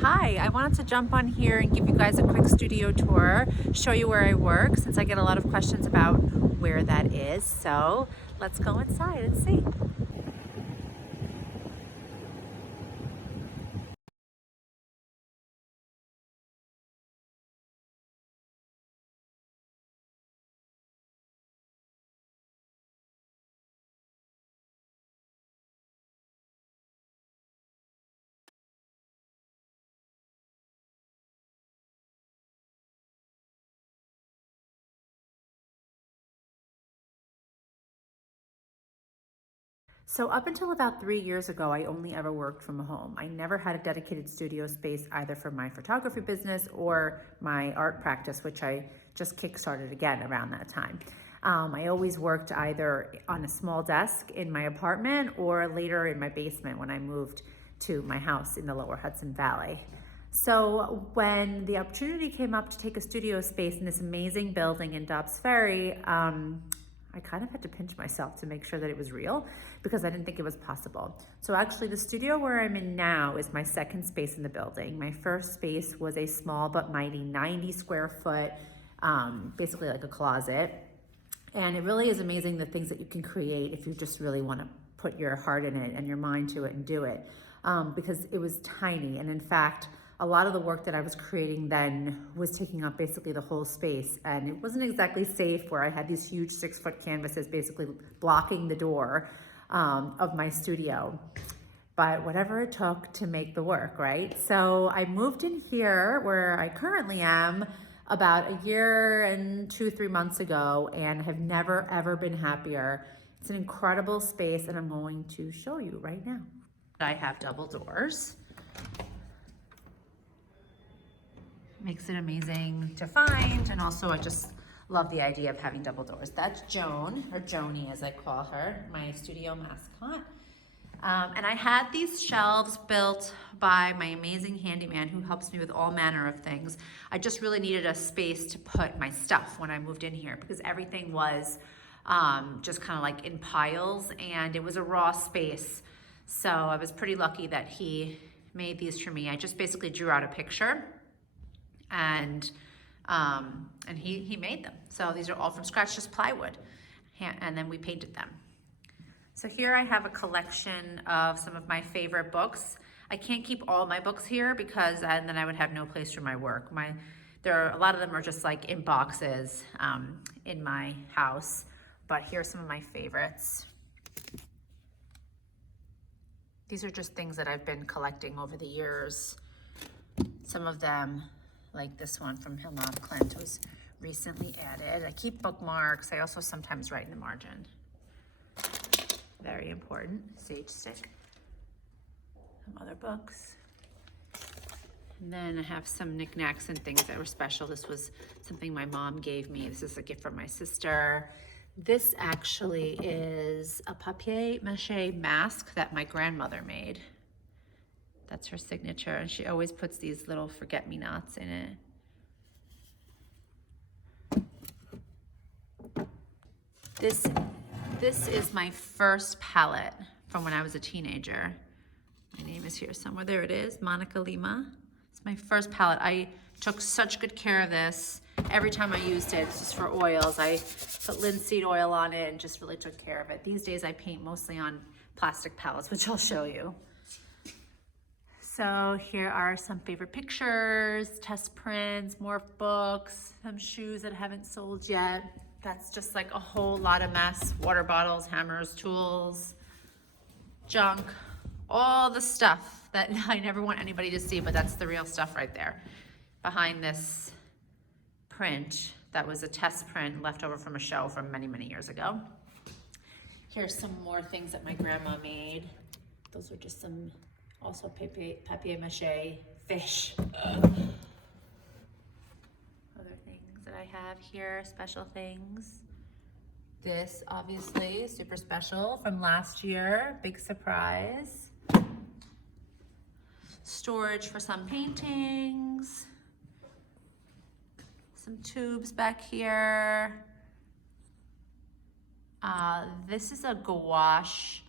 Hi, I wanted to jump on here and give you guys a quick studio tour, show you where I work since I get a lot of questions about where that is. So let's go inside and see. So up until about 3 years ago, I only ever worked from home. I never had a dedicated studio space either for my photography business or my art practice, which I just kickstarted again around that time. I always worked either on a small desk in my apartment or later in my basement when I moved to my house in the lower Hudson Valley. So when the opportunity came up to take a studio space in this amazing building in Dobbs Ferry, I kind of had to pinch myself to make sure that it was real because I didn't think it was possible. So actually the studio where I'm in now is my second space in the building. My first space was a small but mighty 90 square foot, basically like a closet. And it really is amazing the things that you can create if you just really want to put your heart in it and your mind to it and do it. Because it was tiny. And in fact, a lot of the work that I was creating then was taking up basically the whole space. And it wasn't exactly safe where I had these huge 6-foot canvases basically blocking the door of my studio. But whatever it took to make the work, right? So I moved in here where I currently am about a year and 2-3 months ago and have never ever been happier. It's an incredible space and I'm going to show you right now. I have double doors. Makes it amazing to find, and also I just love the idea of having double doors. That's Joan, or Joni as I call her, my studio mascot. And I had these shelves built by my amazing handyman who helps me with all manner of things. I just really needed a space to put my stuff when I moved in here because everything was just kind of like in piles and it was a raw space. So I was pretty lucky that he made these for me. I just basically drew out a picture and he made them. So these are all from scratch, just plywood. And then we painted them. So here I have a collection of some of my favorite books. I can't keep all my books here because then I would have no place for my work. A lot of them are just like in boxes in my house, but here's some of my favorites. These are just things that I've been collecting over the years. Some of them, like this one from Hillmont Clint, was recently added. I keep bookmarks. I also sometimes write in the margin. Very important. Sage stick. Some other books. And then I have some knickknacks and things that were special. This was something my mom gave me. This is a gift from my sister. This actually is a papier-mâché mask that my grandmother made. That's her signature, and she always puts these little forget-me-nots in it. This is my first palette from when I was a teenager. My name is here somewhere. There it is, Monica Lima. It's my first palette. I took such good care of this. Every time I used it, it's just for oils. I put linseed oil on it and just really took care of it. These days I paint mostly on plastic palettes, which I'll show you. So here are some favorite pictures, test prints, more books, some shoes that I haven't sold yet. That's just like a whole lot of mess. Water bottles, hammers, tools, junk, all the stuff that I never want anybody to see, but that's the real stuff right there. Behind this print, that was a test print left over from a show from many, many years ago. Here's some more things that my grandma made. Those are just some also papier-mâché fish. Other things that I have here, special things. This obviously super special from last year, big surprise. Storage for some paintings. Some tubes back here. This is a gouache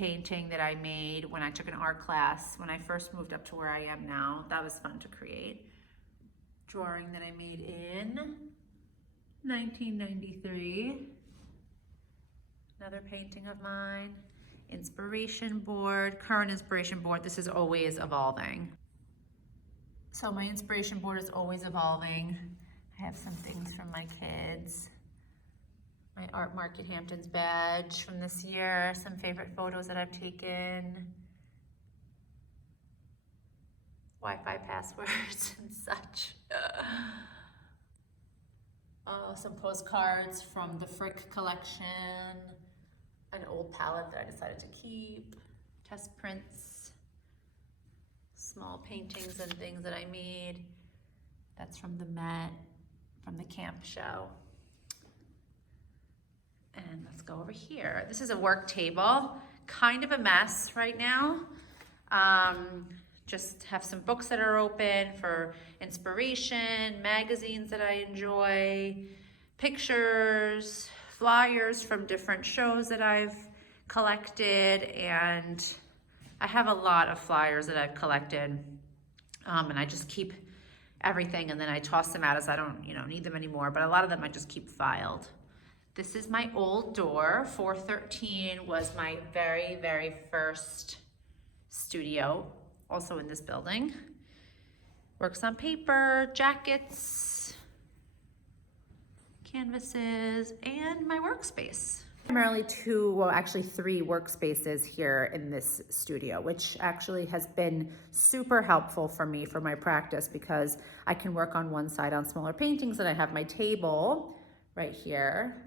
painting that I made when I took an art class when I first moved up to where I am now. That was fun to create. Drawing that I made in 1993. Another painting of mine. Inspiration board, current inspiration board. This is always evolving. So my inspiration board is always evolving. I have some things from my kids. My Art Market Hamptons badge from this year, some favorite photos that I've taken, Wi-Fi passwords and such. Some postcards from the Frick collection, an old palette that I decided to keep, test prints, small paintings and things that I made. That's from the Met, from the camp show. And let's go over here. This is a work table, kind of a mess right now. Just have some books that are open for inspiration, magazines that I enjoy, pictures, flyers from different shows that I've collected, and I have a lot of flyers that I've collected, and I just keep everything and then I toss them out as I don't need them anymore, but a lot of them I just keep filed. This is my old door. 413 was my very, very first studio, also in this building. Works on paper, jackets, canvases, and my workspace. Primarily actually three workspaces here in this studio, which actually has been super helpful for me for my practice because I can work on one side on smaller paintings and I have my table right here.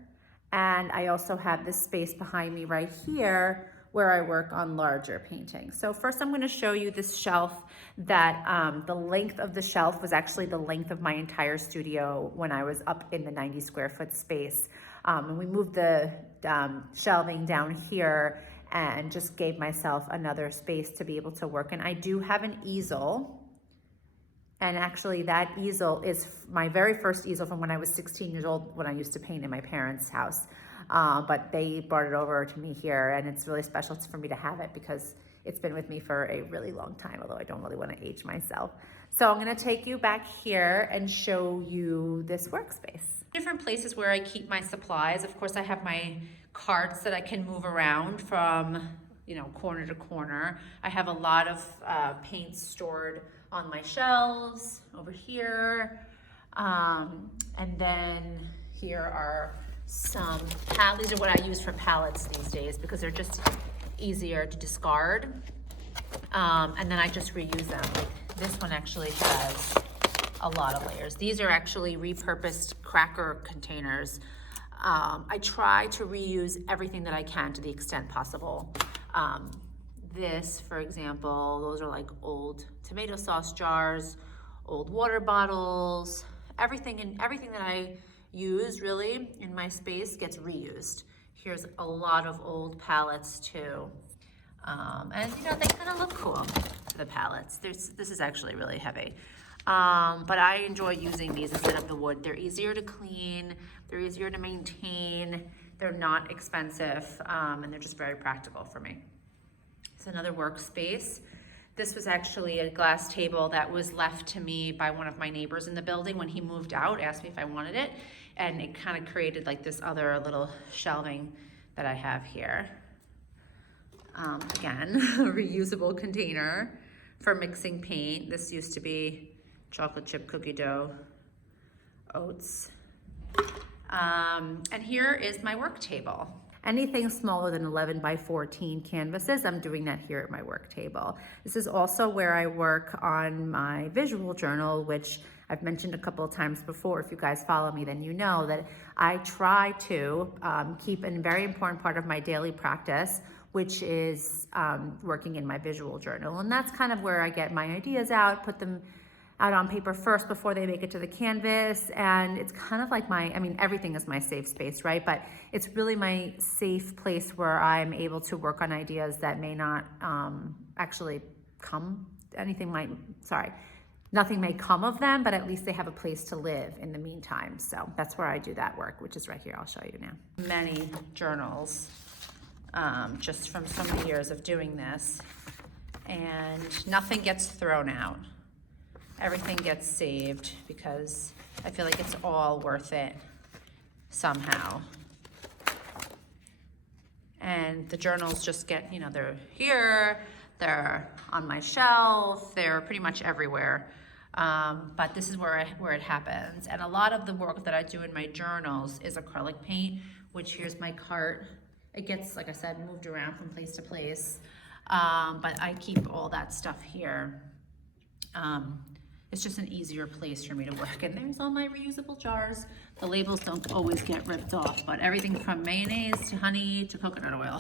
And I also have this space behind me right here where I work on larger paintings. So first I'm gonna show you this shelf that the length of the shelf was actually the length of my entire studio when I was up in the 90 square foot space. And we moved the shelving down here and just gave myself another space to be able to work. And I do have an easel. And actually that easel is my very first easel from when I was 16 years old when I used to paint in my parents' house. But they brought it over to me here and it's really special for me to have it because it's been with me for a really long time, although I don't really want to age myself. So I'm gonna take you back here and show you this workspace. Different places where I keep my supplies. Of course, I have my carts that I can move around from corner to corner. I have a lot of paints stored on my shelves over here. And then here are some palettes. These are what I use for palettes these days because they're just easier to discard. And then I just reuse them. Like this one actually has a lot of layers. These are actually repurposed cracker containers. I try to reuse everything that I can to the extent possible. This, for example, those are like old tomato sauce jars, old water bottles, everything that I use really in my space gets reused. Here's a lot of old palettes too. And they kind of look cool, the palettes. This is actually really heavy. But I enjoy using these instead of the wood. They're easier to clean, they're easier to maintain, they're not expensive, and they're just very practical for me. It's another workspace. This was actually a glass table that was left to me by one of my neighbors in the building when he moved out, asked me if I wanted it, and it kind of created like this other little shelving that I have here. Again, a reusable container for mixing paint. This used to be chocolate chip cookie dough, oats. And here is my work table. Anything smaller than 11 by 14 canvases, I'm doing that here at my work table. This is also where I work on my visual journal, which I've mentioned a couple of times before. If you guys follow me, then you know that I try to keep a very important part of my daily practice, which is working in my visual journal. And that's kind of where I get my ideas out, put them out on paper first before they make it to the canvas. And it's kind of like everything is my safe space, right? But it's really my safe place where I'm able to work on ideas that may not actually come, nothing may come of them, but at least they have a place to live in the meantime. So that's where I do that work, which is right here. I'll show you now. Many journals. just from so many years of doing this. And nothing gets thrown out. Everything gets saved because I feel like it's all worth it somehow. And the journals just get, you know, they're here, they're on my shelf, they're pretty much everywhere. But this is where it happens. And a lot of the work that I do in my journals is acrylic paint, which here's my cart. It gets, like I said, moved around from place to place. But I keep all that stuff here. It's just an easier place for me to work. And there's all my reusable jars. The labels don't always get ripped off, but everything from mayonnaise to honey to coconut oil.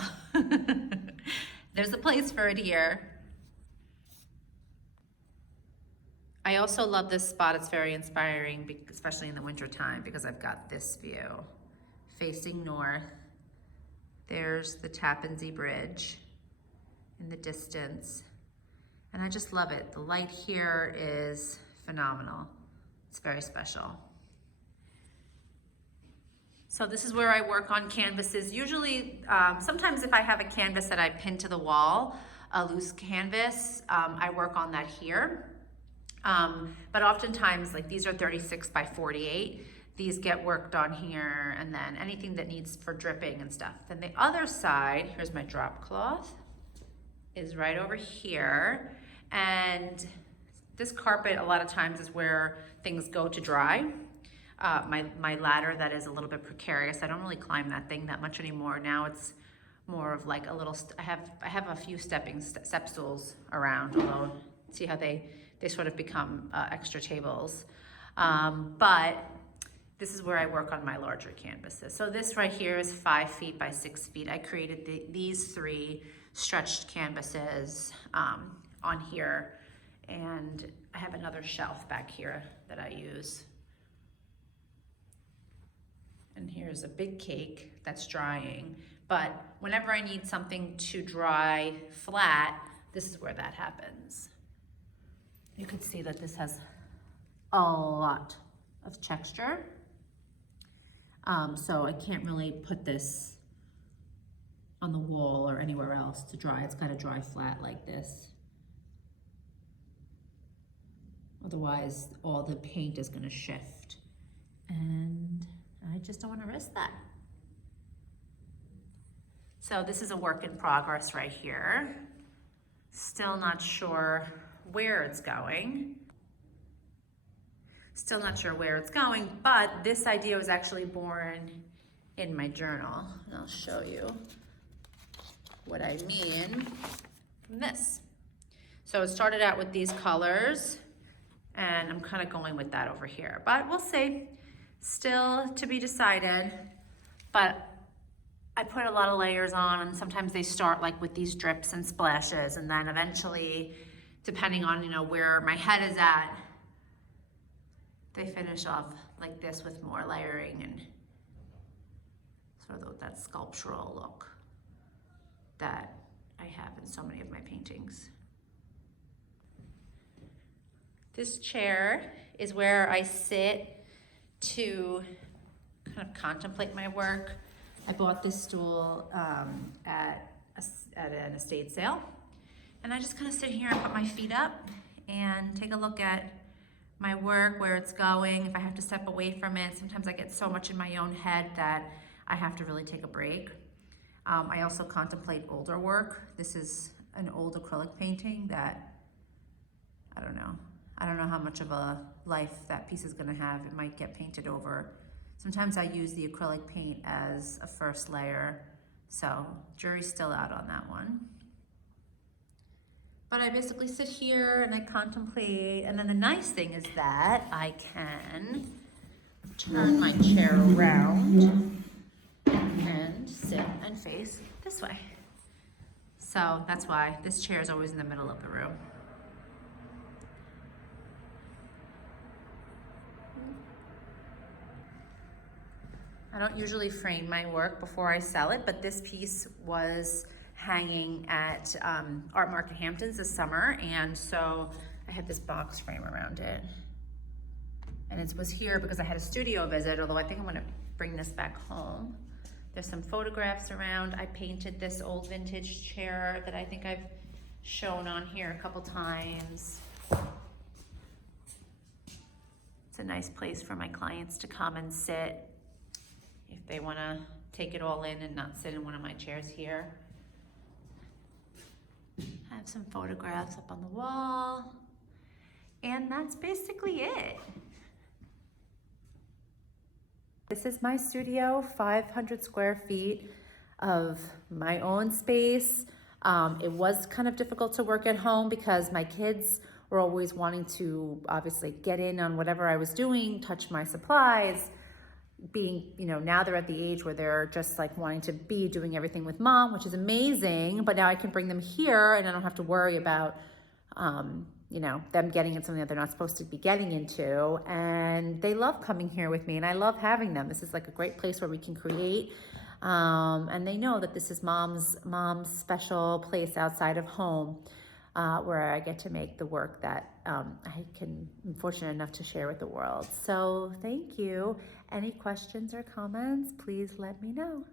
There's a place for it here. I also love this spot. It's very inspiring, especially in the winter time, because I've got this view facing north. There's the Tappan Zee Bridge in the distance. And I just love it. The light here is phenomenal. It's very special. So this is where I work on canvases. Usually, sometimes if I have a canvas that I pin to the wall, a loose canvas, I work on that here. But oftentimes, like these are 36 by 48. These get worked on here, and then anything that needs for dripping and stuff. Then the other side, here's my drop cloth, is right over here. And this carpet a lot of times is where things go to dry. My ladder that is a little bit precarious. I don't really climb that thing that much anymore. Now it's more of like a little, I have a few step stools around, although see how they sort of become extra tables. But this is where I work on my larger canvases. So this right here is 5 feet by 6 feet. I created these 3 stretched canvases on here, and I have another shelf back here that I use. And here's a big cake that's drying, but whenever I need something to dry flat, this is where that happens. You can see that this has a lot of texture. So I can't really put this on the wall or anywhere else to dry. It's got to dry flat like this. Otherwise, all the paint is going to shift. And I just don't want to risk that. So this is a work in progress right here. Still not sure where it's going. Still not sure where it's going, but this idea was actually born in my journal. And I'll show you what I mean from this. So it started out with these colors, and I'm kind of going with that over here, but we'll see. Still to be decided, but I put a lot of layers on, and sometimes they start like with these drips and splashes, and then eventually, depending on, you know, where my head is at, they finish off like this with more layering and sort of that sculptural look that I have in so many of my paintings. This chair is where I sit to kind of contemplate my work. I bought this stool at an estate sale, and I just kind of sit here and put my feet up and take a look at my work, where it's going, if I have to step away from it. Sometimes I get so much in my own head that I have to really take a break. I also contemplate older work. This is an old acrylic painting that, I don't know how much of a life that piece is gonna have. It might get painted over. Sometimes I use the acrylic paint as a first layer, so jury's still out on that one. But I basically sit here and I contemplate, and then the nice thing is that I can turn my chair around and sit and face this way. So that's why this chair is always in the middle of the room. I don't usually frame my work before I sell it, but this piece was hanging at Art Market Hamptons this summer, and so I had this box frame around it. And it was here because I had a studio visit, although I think I'm gonna bring this back home. There's some photographs around. I painted this old vintage chair that I think I've shown on here a couple times. It's a nice place for my clients to come and sit if they want to take it all in and not sit in one of my chairs here. I have some photographs up on the wall, and that's basically it. This is my studio, 500 square feet of my own space. It was kind of difficult to work at home because my kids were always wanting to obviously get in on whatever I was doing, touch my supplies. Being, now they're at the age where they're just like wanting to be doing everything with mom, which is amazing. But now I can bring them here and I don't have to worry about, them getting into something that they're not supposed to be getting into. And they love coming here with me and I love having them. This is like a great place where we can create. And they know that this is mom's special place outside of home, where I get to make the work that I'm fortunate enough to share with the world. So thank you. Any questions or comments, please let me know.